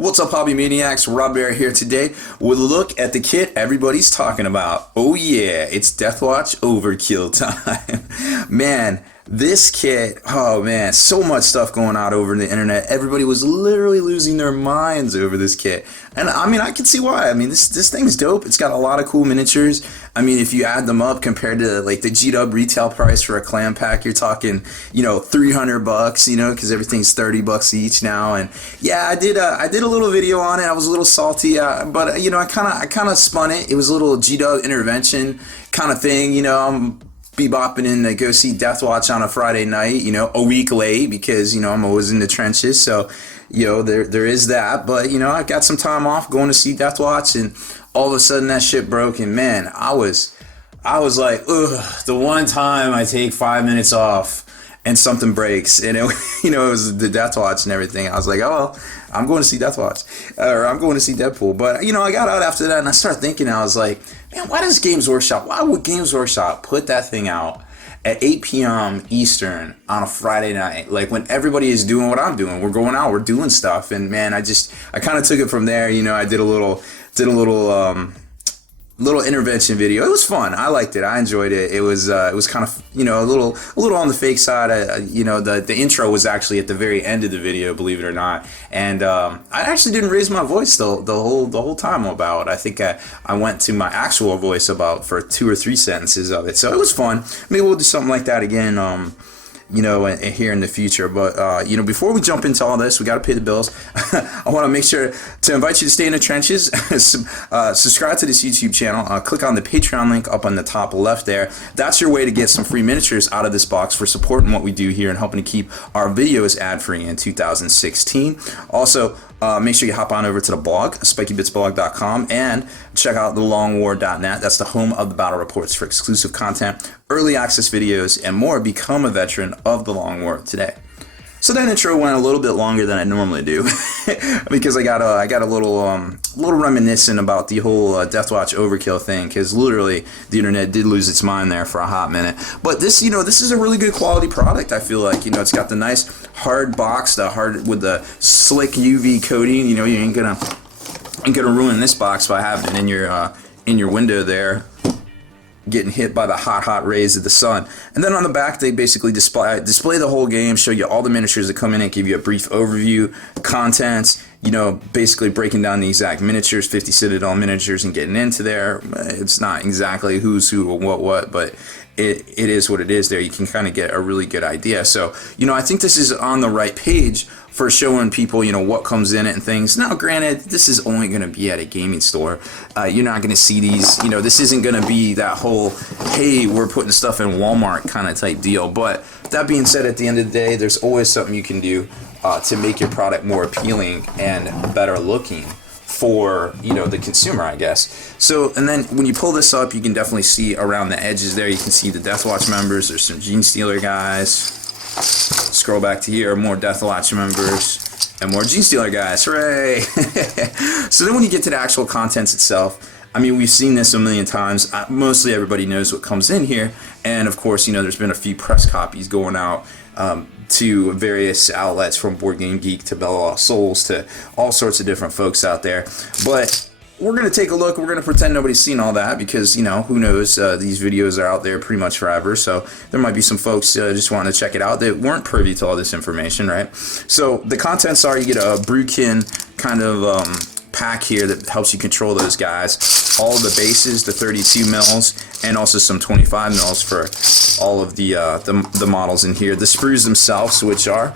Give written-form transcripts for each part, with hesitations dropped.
What's up, Hobby Maniacs? Rob Bear here today with a look at the kit everybody's talking about. Oh yeah, it's Deathwatch Overkill time. Man, this kit, oh man, so much stuff going on over the internet. Everybody was literally losing their minds over this kit. And I mean, I can see why. I mean, this thing's dope. It's got a lot of cool miniatures. I mean, if you add them up compared to like the G-Dub retail price for a clan pack, you're talking, $300, because everything's $30 each now. And yeah, I did a little video on it. I was a little salty, but I kind of spun it. It was a little G-Dub intervention kind of thing. I'm bebopping in to go see Deathwatch on a Friday night, a week late because, I'm always in the trenches. So, there is that. But, I got some time off going to see Deathwatch, and all of a sudden that shit broke. And man, I was like, ugh, the one time I take 5 minutes off and something breaks, and it was the Deathwatch and everything. I was like, oh well, I'm going to see Deathwatch, or I'm going to see Deadpool. But I got out after that, and I started thinking, I was like, man, why would Games Workshop put that thing out at 8 p.m. Eastern on a Friday night, like when everybody is doing what I'm doing? We're going out, we're doing stuff, and man, I kind of took it from there. I did a little intervention video. It was fun. I liked it. I enjoyed it. It was kind of a little on the fake side. The intro was actually at the very end of the video, believe it or not. And I actually didn't raise my voice the whole time about. I think I went to my actual voice about for 2 or 3 sentences of it. So it was fun. Maybe we'll do something like that again. Here in the future. But, before we jump into all this, we got to pay the bills. I want to make sure to invite you to stay in the trenches. Subscribe to this YouTube channel. Click on the Patreon link up on the top left there. That's your way to get some free miniatures out of this box for supporting what we do here and helping to keep our videos ad-free in 2016. Also, make sure you hop on over to the blog, spikybitsblog.com, and check out thelongwar.net. That's the home of the battle reports for exclusive content, early access videos, and more. Become a veteran of the Long War today. So that intro went a little bit longer than I normally do because I got a little reminiscent about the whole Deathwatch Overkill thing, because literally the internet did lose its mind there for a hot minute. But this is a really good quality product. I feel like it's got the nice hard box, with the slick UV coating. You ain't gonna ruin this box by having it in your window there, getting hit by the hot rays of the sun. And then on the back, they basically display the whole game, show you all the miniatures that come in it, give you a brief overview, contents, basically breaking down the exact miniatures, 50 Citadel miniatures, and getting into there. It's not exactly who's who or what, but it is what it is there. You can kind of get a really good idea. So, I think this is on the right page for showing people, what comes in it and things. Now, granted, this is only going to be at a gaming store. You're not going to see these, this isn't going to be that whole, hey, we're putting stuff in Walmart kind of type deal. But that being said, at the end of the day, there's always something you can do to make your product more appealing and better looking for the consumer, I guess. So, and then when you pull this up, you can definitely see around the edges there, you can see the Deathwatch members. There's some Genestealer guys. Scroll back to here, more Deathwatch members and more Genestealer guys. Hooray! So then when you get to the actual contents itself, I mean, we've seen this a million times. Mostly everybody knows what comes in here, and of course, there's been a few press copies going out to various outlets, from Board Game Geek to Bella Lost Souls to all sorts of different folks out there. But we're going to take a look. We're going to pretend nobody's seen all that because, who knows, these videos are out there pretty much forever. So there might be some folks just wanting to check it out that weren't privy to all this information, right? So the contents are, you get a Brewkin kind of pack here that helps you control those guys. All of the bases, the 32 mils, and also some 25 mils for all of the models in here. The sprues themselves, which are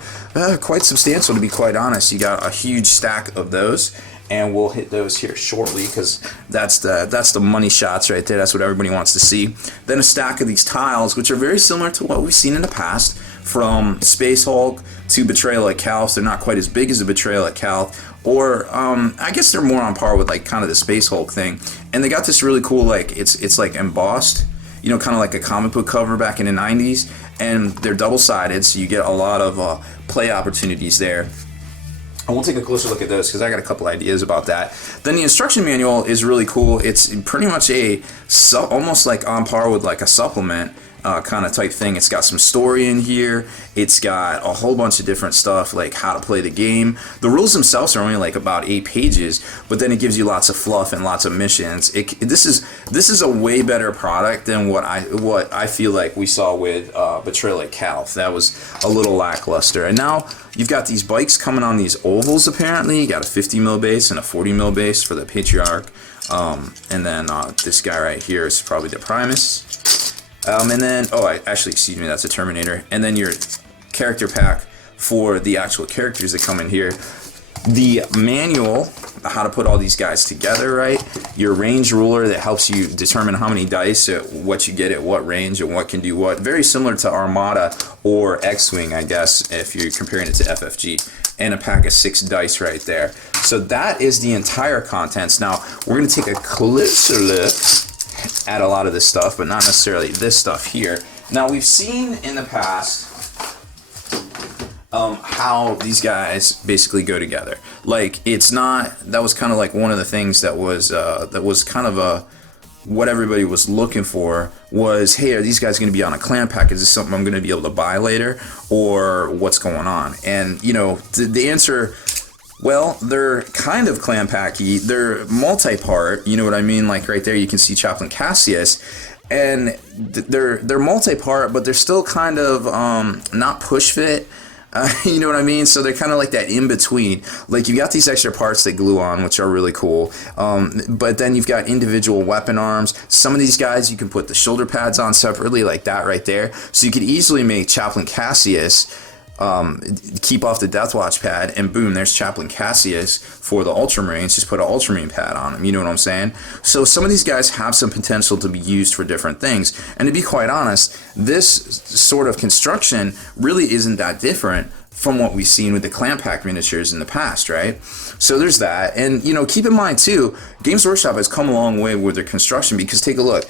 quite substantial, to be quite honest. You got a huge stack of those, and we'll hit those here shortly because that's the money shots right there. That's what everybody wants to see. Then a stack of these tiles, which are very similar to what we've seen in the past, from Space Hulk to Betrayal at Calth. They're not quite as big as a Betrayal at Calth, or I guess they're more on par with like kind of the Space Hulk thing. And they got this really cool, like it's like embossed, kind of like a comic book cover back in the 90s, and they're double-sided, so you get a lot of play opportunities there. And we'll take a closer look at those because I got a couple ideas about that. Then the instruction manual is really cool. It's pretty much almost like on par with like a supplement. kind of type thing. It's got some story in here. It's got a whole bunch of different stuff like how to play the game. The rules themselves are only like about 8 pages, but then it gives you lots of fluff and lots of missions. This is a way better product than what I feel like we saw with Betrayal at Calth. That was a little lackluster. And now you've got these bikes coming on these ovals. Apparently, you got a 50 mil base and a 40 mil base for the Patriarch. And then this guy right here is probably the Primus. And then, excuse me, that's a Terminator. And then your character pack for the actual characters that come in here. The manual, how to put all these guys together, right? Your range ruler that helps you determine how many dice, what you get at what range, and what can do what. Very similar to Armada or X-Wing, I guess, if you're comparing it to FFG. And a pack of 6 dice right there. So that is the entire contents. Now, we're going to take a closer look at a lot of this stuff, but not necessarily this stuff here. Now, we've seen in the past how these guys basically go together. Like, it's not, that was kind of like one of the things that was kind of what everybody was looking for was, hey, are these guys going to be on a clan pack? Is this something I'm going to be able to buy later, or what's going on? And, you know, the answer, well, they're kind of clan packy. They're multi-part, you know what I mean? Like right there, you can see Chaplain Cassius, and they're multi-part, but they're still kind of not push fit. You know what I mean? So they're kind of like that in between. Like, you got these extra parts that glue on, which are really cool. But then you've got individual weapon arms. Some of these guys you can put the shoulder pads on separately, like that right there. So you could easily make Chaplain Cassius keep off the Deathwatch pad, and boom, there's Chaplain Cassius for the Ultramarines. Just put an Ultramarine pad on him. You know what I'm saying? So some of these guys have some potential to be used for different things. And to be quite honest, this sort of construction really isn't that different from what we've seen with the clan pack miniatures in the past, right? So there's that. And, you know, keep in mind too, Games Workshop has come a long way with their construction, because take a look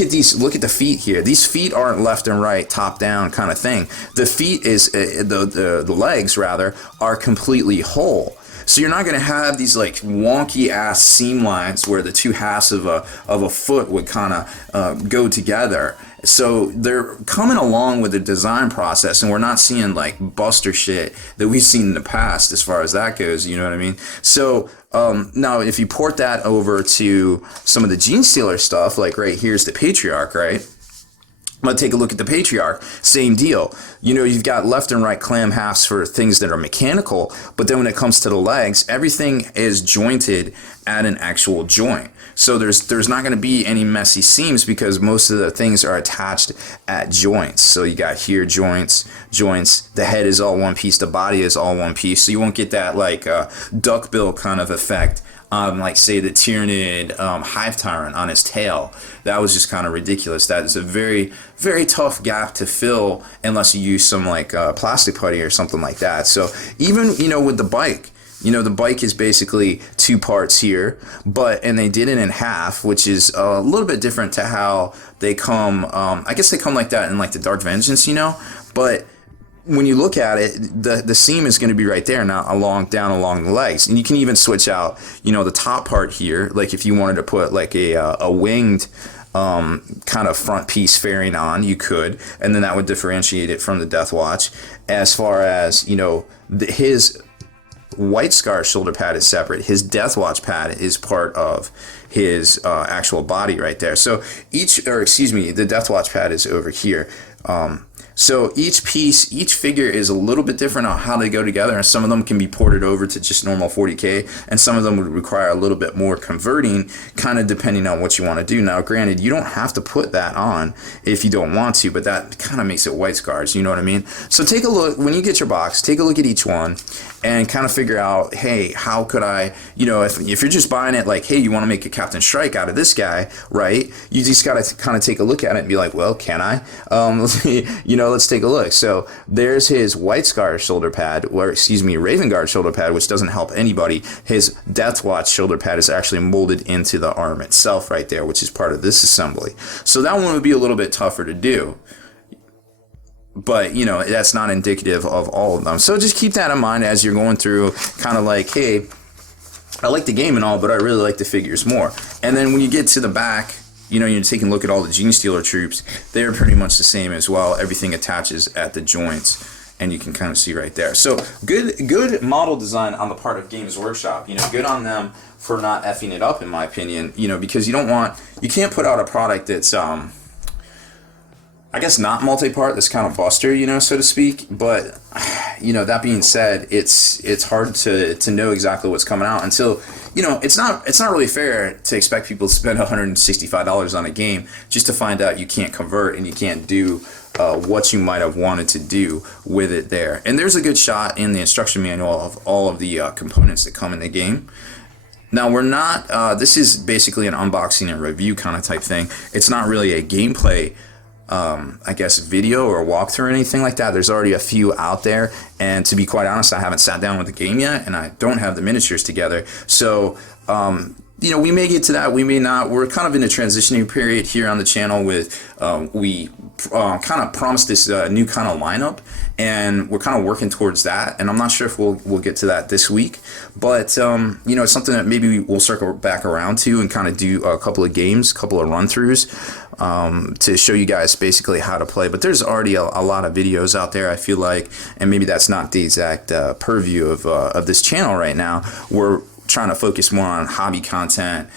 at the feet here. These feet aren't left and right, top down kind of thing. The feet is the legs rather are completely whole. So you're not going to have these like wonky ass seam lines where the two halves of a foot would kind of go together. So they're coming along with the design process, and we're not seeing like buster shit that we've seen in the past as far as that goes, you know what I mean? So now if you port that over to some of the Genestealer stuff, like right here's the Patriarch, right? I'm going to take a look at the Patriarch. Same deal. You know, you've got left and right clam halves for things that are mechanical, but then when it comes to the legs, everything is jointed at an actual joint. So there's not going to be any messy seams, because most of the things are attached at joints. So you got here joints. The head is all one piece. The body is all one piece. So you won't get that like duckbill kind of effect. Like say the Tyranid Hive Tyrant on his tail. That was just kind of ridiculous. That is a very, very tough gap to fill unless you use some like plastic putty or something like that. So even, you know, with the bike, you know, the bike is basically 2 parts here, and they did it in half, which is a little bit different to how they come. I guess they come like that in like the Dark Vengeance, you know, but when you look at it, the seam is going to be right there, not down along the legs. And you can even switch out, you know, the top part here. Like if you wanted to put like a winged kind of front piece fairing on, you could, and then that would differentiate it from the Deathwatch. As far as, you know, his White Scar shoulder pad is separate. His Deathwatch pad is part of his actual body right there. So the Deathwatch pad is over here. So each figure is a little bit different on how they go together, and some of them can be ported over to just normal 40K, and some of them would require a little bit more converting, kind of depending on what you want to do. Now, granted, you don't have to put that on if you don't want to, but that kind of makes it White Scars, you know what I mean? So take a look, when you get your box, take a look at each one, and kind of figure out, hey, how could I, you know, if you're just buying it like, hey, you want to make a Captain Strike out of this guy, right? You just got to kind of take a look at it and be like, well, can I? You know, let's take a look. So there's his White Scar shoulder pad, Raven Guard shoulder pad, which doesn't help anybody. His Deathwatch shoulder pad is actually molded into the arm itself right there, which is part of this assembly. So that one would be a little bit tougher to do. But, you know, that's not indicative of all of them. So just keep that in mind as you're going through, kind of like, hey, I like the game and all, but I really like the figures more. And then when you get to the back, you know, you're taking a look at all the Genestealer troops, they're pretty much the same as well. Everything attaches at the joints, and you can kind of see right there. So good model design on the part of Games Workshop. You know, good on them for not effing it up, in my opinion. You know, because you can't put out a product that's I guess not multi-part, that's kind of buster, you know, so to speak. But, you know, that being said, it's hard to know exactly what's coming out until, you know, it's not really fair to expect people to spend $165 on a game just to find out you can't convert and you can't do what you might have wanted to do with it there. And there's a good shot in the instruction manual of all of the components that come in the game. Now, we're not, this is basically an unboxing and review kind of type thing. It's not really a gameplay I guess video or walkthrough or anything like that. There's already a few out there, and to be quite honest, I haven't sat down with the game yet, and I don't have the miniatures together. So you know, we may get to that, we may not. We're kind of in a transitioning period here on the channel with we kind of promised this new kind of lineup, and we're kind of working towards that, and I'm not sure if we'll get to that this week, but you know, it's something that maybe we'll circle back around to and kind of do a couple of games, couple of run-throughs to show you guys basically how to play. But there's already a lot of videos out there, I feel like, and maybe that's not the exact purview of this channel right now. We're trying to focus more on hobby content,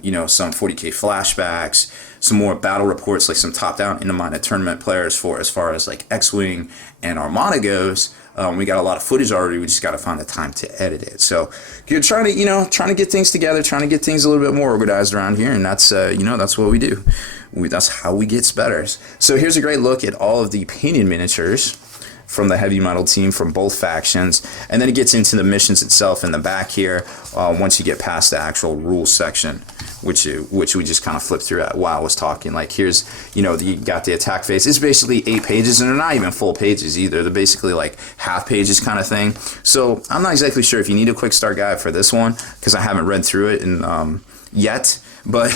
you know, some 40K flashbacks, some more battle reports, like some top-down in-the-minded tournament players for as far as like X-Wing and Armada goes. We got a lot of footage already. We just got to find the time to edit it. So you're trying to, you know, trying to get things together, trying to get things a little bit more organized around here, and that's, you know, that's what we do. That's how we get betters. So here's a great look at all of the painted miniatures from the heavy metal team from both factions, and then it gets into the missions itself in the back here once you get past the actual rules section, which we just kind of flipped through while I was talking. Like, here's, you know, you got the attack phase. It's basically 8 pages, and they're not even full pages either. They're basically like half pages kind of thing. So I'm not exactly sure if you need a quick start guide for this one, because I haven't read through it yet. But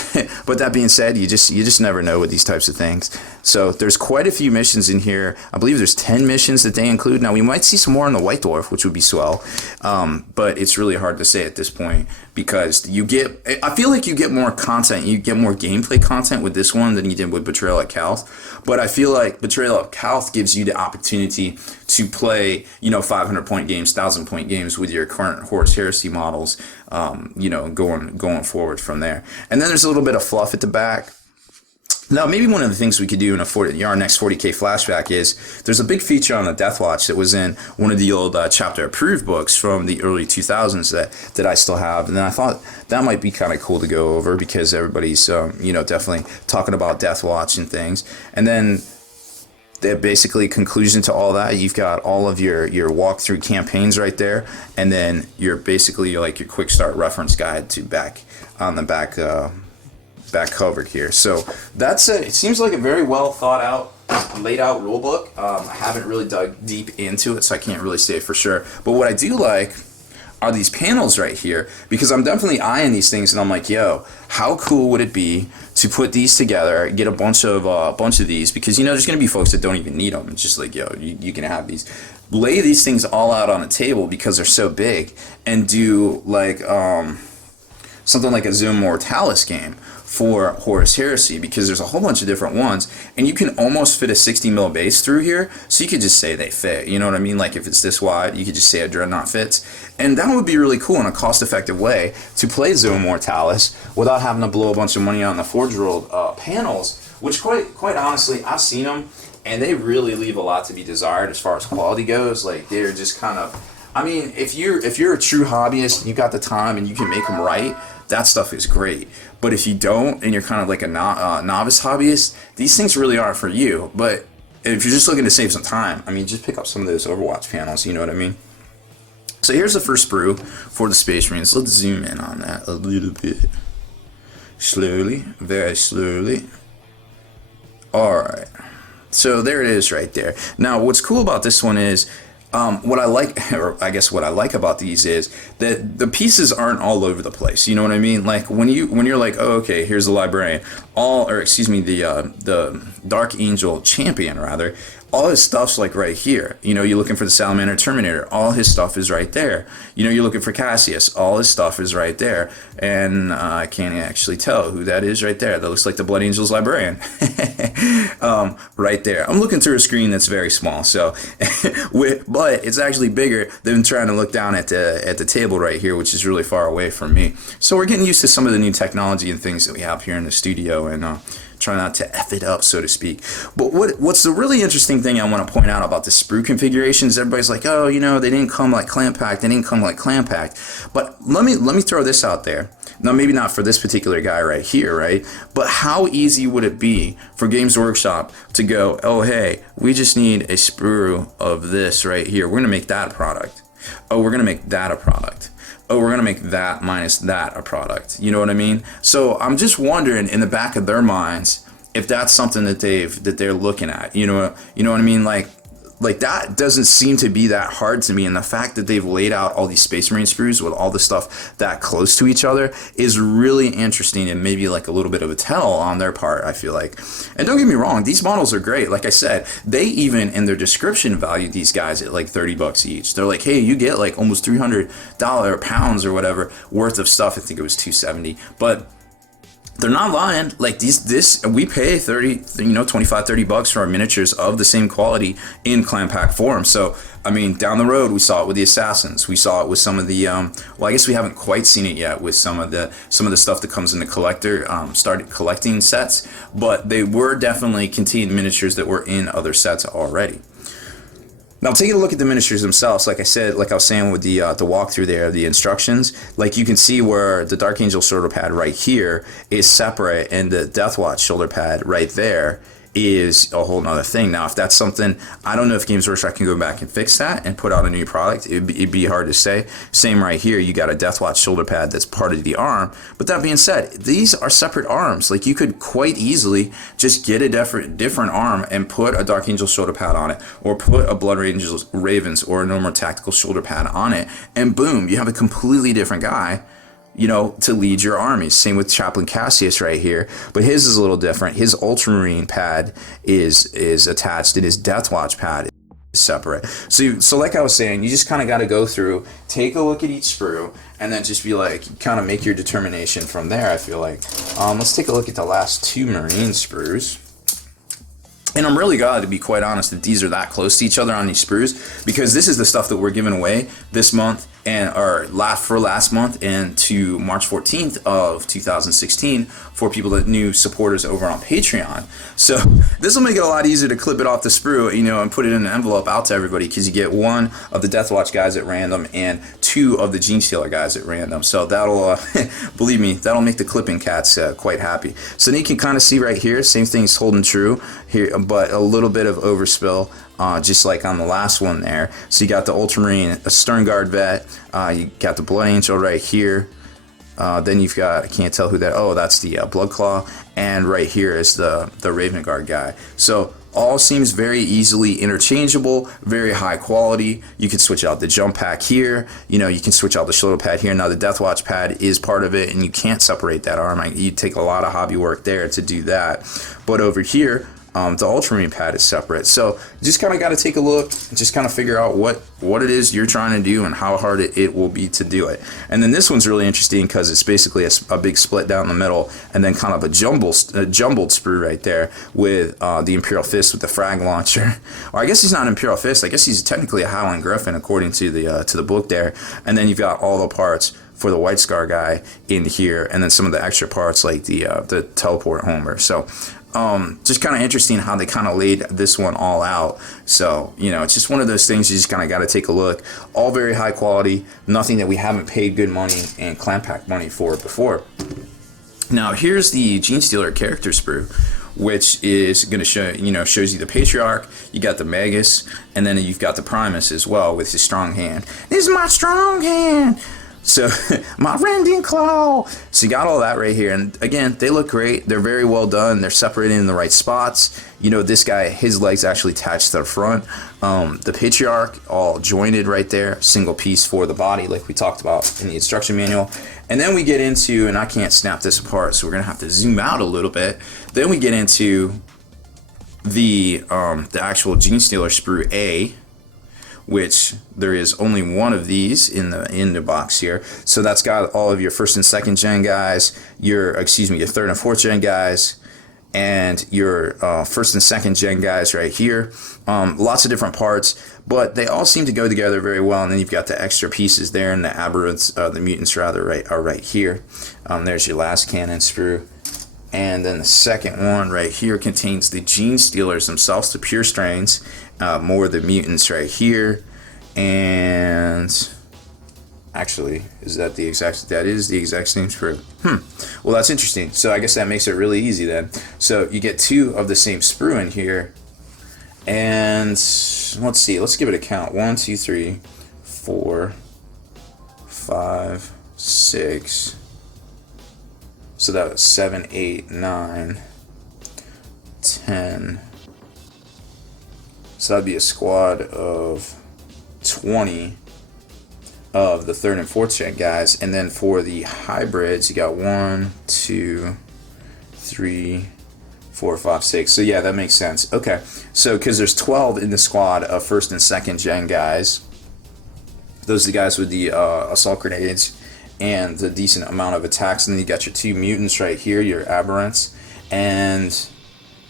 that being said, you just never know with these types of things. So there's quite a few missions in here. I believe there's 10 missions that they include. Now, we might see some more in the White Dwarf, which would be swell. But it's really hard to say at this point, because I feel like you get more content, you get more gameplay content with this one than you did with Betrayal at Calth. But I feel like Betrayal at Calth gives you the opportunity to play, you know, 500-point games, 1,000-point games with your current Horus Heresy models, you know, going forward from there. And then there's a little bit of fluff at the back. Now, maybe one of the things we could do in our next 40K flashback is there's a big feature on the Deathwatch that was in one of the old chapter approved books from the early 2000s that I still have, and then I thought that might be kind of cool to go over because everybody's you know, definitely talking about Deathwatch and things. And then basically conclusion to all that, you've got all of your walkthrough campaigns right there, and then you're basically like your quick start reference guide to back on the back cover here. So that's it seems like a very well thought out, laid out rule book. I haven't really dug deep into it, so I can't really say for sure, but what I do like are these panels right here, because I'm definitely eyeing these things and I'm like, yo, how cool would it be to put these together, get a bunch of these, because, you know, there's gonna be folks that don't even need them. It's just like, yo, you can have these, lay these things all out on a table because they're so big, and do like something like a Zoom Mortalis game for Horus Heresy, because there's a whole bunch of different ones, and you can almost fit a 60 mil base through here, so you could just say they fit, you know what I mean? Like, if it's this wide, you could just say a Dreadnought fits, and that would be really cool in a cost-effective way to play Zoom Mortalis without having to blow a bunch of money on the Forge World panels, which quite honestly, I've seen them, and they really leave a lot to be desired as far as quality goes. Like, they're just kind of, I mean, if you're a true hobbyist, you got the time and you can make them right, that stuff is great. But if you don't, and you're kind of like a novice hobbyist, these things really aren't for you. But if you're just looking to save some time, I mean, just pick up some of those Overwatch panels, you know what I mean? So here's the first sprue for the Space Marines. Let's zoom in on that a little bit. Slowly, very slowly. Alright, so there it is right there. Now, what's cool about this one is, What I like, or I guess what I like about these is that the pieces aren't all over the place. You know what I mean? Like when you're like, oh, okay, here's the librarian, or excuse me, the Dark Angel champion rather. All his stuff's like right here. You know, you're looking for the Salamander Terminator. All his stuff is right there. You know, you're looking for Cassius. All his stuff is right there. And I can't actually tell who that is right there. That looks like the Blood Angels librarian. Right there. I'm looking through a screen that's very small. So, but it's actually bigger than trying to look down at the table right here, which is really far away from me. So we're getting used to some of the new technology and things that we have here in the studio, and try not to F it up, so to speak. But what's the really interesting thing I want to point out about the sprue configurations, everybody's like, oh, you know, they didn't come like clamp packed, they didn't come like clamp packed. But let me throw this out there. Now, maybe not for this particular guy right here, right? But how easy would it be for Games Workshop to go, oh, hey, we just need a sprue of this right here. We're going to make that a product. Oh, we're going to make that a product. Oh, we're gonna make that minus that a product. You know what I mean? So I'm just wondering in the back of their minds if that's something that they're looking at. You know what I mean? Like that doesn't seem to be that hard to me, and the fact that they've laid out all these Space Marine sprues with all the stuff that close to each other is really interesting, and maybe like a little bit of a tell on their part, I feel like. And don't get me wrong, these models are great. Like I said, they even in their description value these guys at like $30 each. They're like, hey, you get like almost $300 pounds or whatever worth of stuff. I think it was $270, but they're not lying. Like this we pay 25, $30 for our miniatures of the same quality in clamp pack form. So I mean, down the road we saw it with the Assassins. We saw it with some of the well, I guess we haven't quite seen it yet with some of the stuff that comes in the collector started collecting sets, but they were definitely contained miniatures that were in other sets already. Now, taking a look at the miniatures themselves, like I was saying with the walkthrough there, the instructions, like you can see where the Dark Angel shoulder pad right here is separate, and the Deathwatch shoulder pad right there is a whole nother thing. Now, if that's something, I don't know if Games Workshop can go back and fix that and put out a new product. It'd be hard to say. Same right here, you got a Deathwatch shoulder pad that's part of the arm. But that being said, these are separate arms. Like you could quite easily just get a different arm and put a Dark Angel shoulder pad on it, or put a Blood Angels Ravens or a normal tactical shoulder pad on it, and boom, you have a completely different guy, you know, to lead your armies. Same with Chaplain Cassius right here, but his is a little different. His Ultramarine pad is attached, and his Deathwatch pad is separate. So like I was saying, you just kind of got to go through, take a look at each sprue, and then just be like, kind of make your determination from there, I feel like. Let's take a look at the last two Marine sprues. And I'm really glad, to be quite honest, that these are that close to each other on these sprues, because this is the stuff that we're giving away this month, and or last month, and to March 14th of 2016 for people that new supporters over on Patreon. So this will make it a lot easier to clip it off the sprue, you know, and put it in an envelope out to everybody, because you get one of the Deathwatch guys at random and two of the Genestealer guys at random. So that'll, believe me, that'll make the clipping cats quite happy. So then you can kind of see right here, same thing's holding true here, but a little bit of overspill. Just like on the last one there. So you got the Ultramarine, a Stern Guard vet, you got the Blood Angel right here, then you've got, I can't tell who that, oh, that's the Blood Claw, and right here is the Raven Guard guy. So all seems very easily interchangeable, very high quality. You can switch out the jump pack here, you know, you can switch out the shoulder pad here. Now the Deathwatch pad is part of it, and you can't separate that arm. You take a lot of hobby work there to do that. But over here, the Ultramarine pad is separate. So you just kind of got to take a look, just kind of figure out what it is you're trying to do and how hard it will be to do it. And then this one's really interesting because it's basically a big split down the middle, and then kind of a jumbled sprue right there with the Imperial Fist with the frag launcher. Or I guess he's not an Imperial Fist. I guess he's technically a Howling Griffin according to the book there. And then you've got all the parts for the White Scar guy in here, and then some of the extra parts like the teleport homer. So just kind of interesting how they kind of laid this one all out. So, you know, it's just one of those things you just kind of got to take a look. All very high quality, nothing that we haven't paid good money and clamp pack money for before. Now, here's the Genestealer character sprue, which is going to show, you know, shows you the Patriarch, you got the Magus, and then you've got the Primus as well with his strong hand. This is my strong hand! So my Rending Claw. So you got all that right here, and again, they look great. They're very well done. They're separated in the right spots. You know, this guy, his legs actually attached to the front. The Patriarch all jointed right there, single piece for the body, like we talked about in the instruction manual. And then we get into, and I can't snap this apart, so we're gonna have to zoom out a little bit. Then we get into the actual Genestealer sprue A, which there is only one of these in the box here. So that's got all of your first and second gen guys, your third and fourth gen guys, and your first and second gen guys right here. Lots of different parts, but they all seem to go together very well. And then you've got the extra pieces there, and the aberrants, the mutants rather, are right here. There's your last cannon sprue. And then the second one right here contains the Genestealers themselves, the pure strains, more of the mutants right here. And actually, is that the exact, that is the exact same sprue. Well, that's interesting. So I guess that makes it really easy then. So you get two of the same sprue in here. And let's see, let's give it a count. 1, 2, 3, 4, 5, 6. So that was 7, 8, 9, 10. So that'd be a squad of 20 of the third and fourth gen guys. And then for the hybrids, you got 1, 2, 3, 4, 5, 6. So yeah, that makes sense. Okay, so because there's 12 in the squad of first and second gen guys. Those are the guys with the assault grenades and the decent amount of attacks. And then you got your two mutants right here, your aberrants, and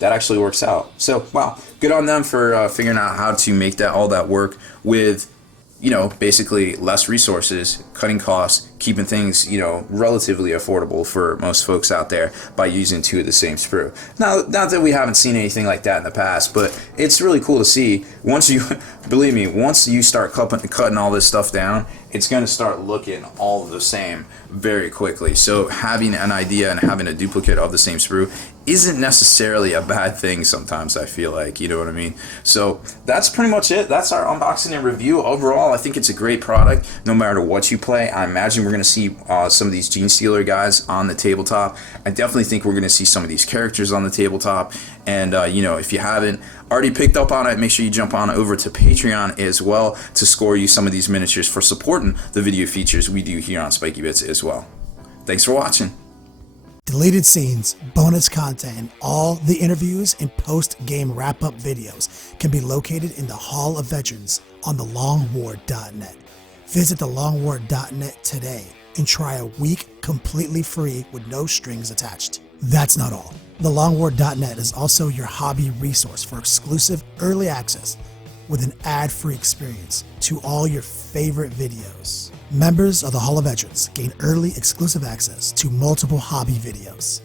that actually works out. So wow, good on them for figuring out how to make all that work with, you know, basically less resources, cutting costs, keeping things, you know, relatively affordable for most folks out there by using two of the same sprue. Now, not that we haven't seen anything like that in the past, but it's really cool to see. Once you, believe me, once you start cutting all this stuff down, it's going to start looking all the same very quickly. So having an idea and having a duplicate of the same sprue isn't necessarily a bad thing sometimes, I feel like, you know what I mean? So that's pretty much it. That's our unboxing and review. Overall, I think it's a great product no matter what you play. I imagine we're going to see some of these Genestealer guys on the tabletop. I definitely think we're going to see some of these characters on the tabletop. And, you know, if you haven't already picked up on it, make sure you jump on over to Patreon as well to score you some of these miniatures for supporting the video features we do here on Spiky Bits as well. Thanks for watching. Deleted scenes, bonus content, and all the interviews and post-game wrap-up videos can be located in the Hall of Veterans on thelongwar.net. Visit thelongwar.net today and try a week completely free with no strings attached. That's not all. Thelongwar.net is also your hobby resource for exclusive early access with an ad-free experience to all your favorite videos. Members of the Hall of Veterans gain early exclusive access to multiple hobby videos.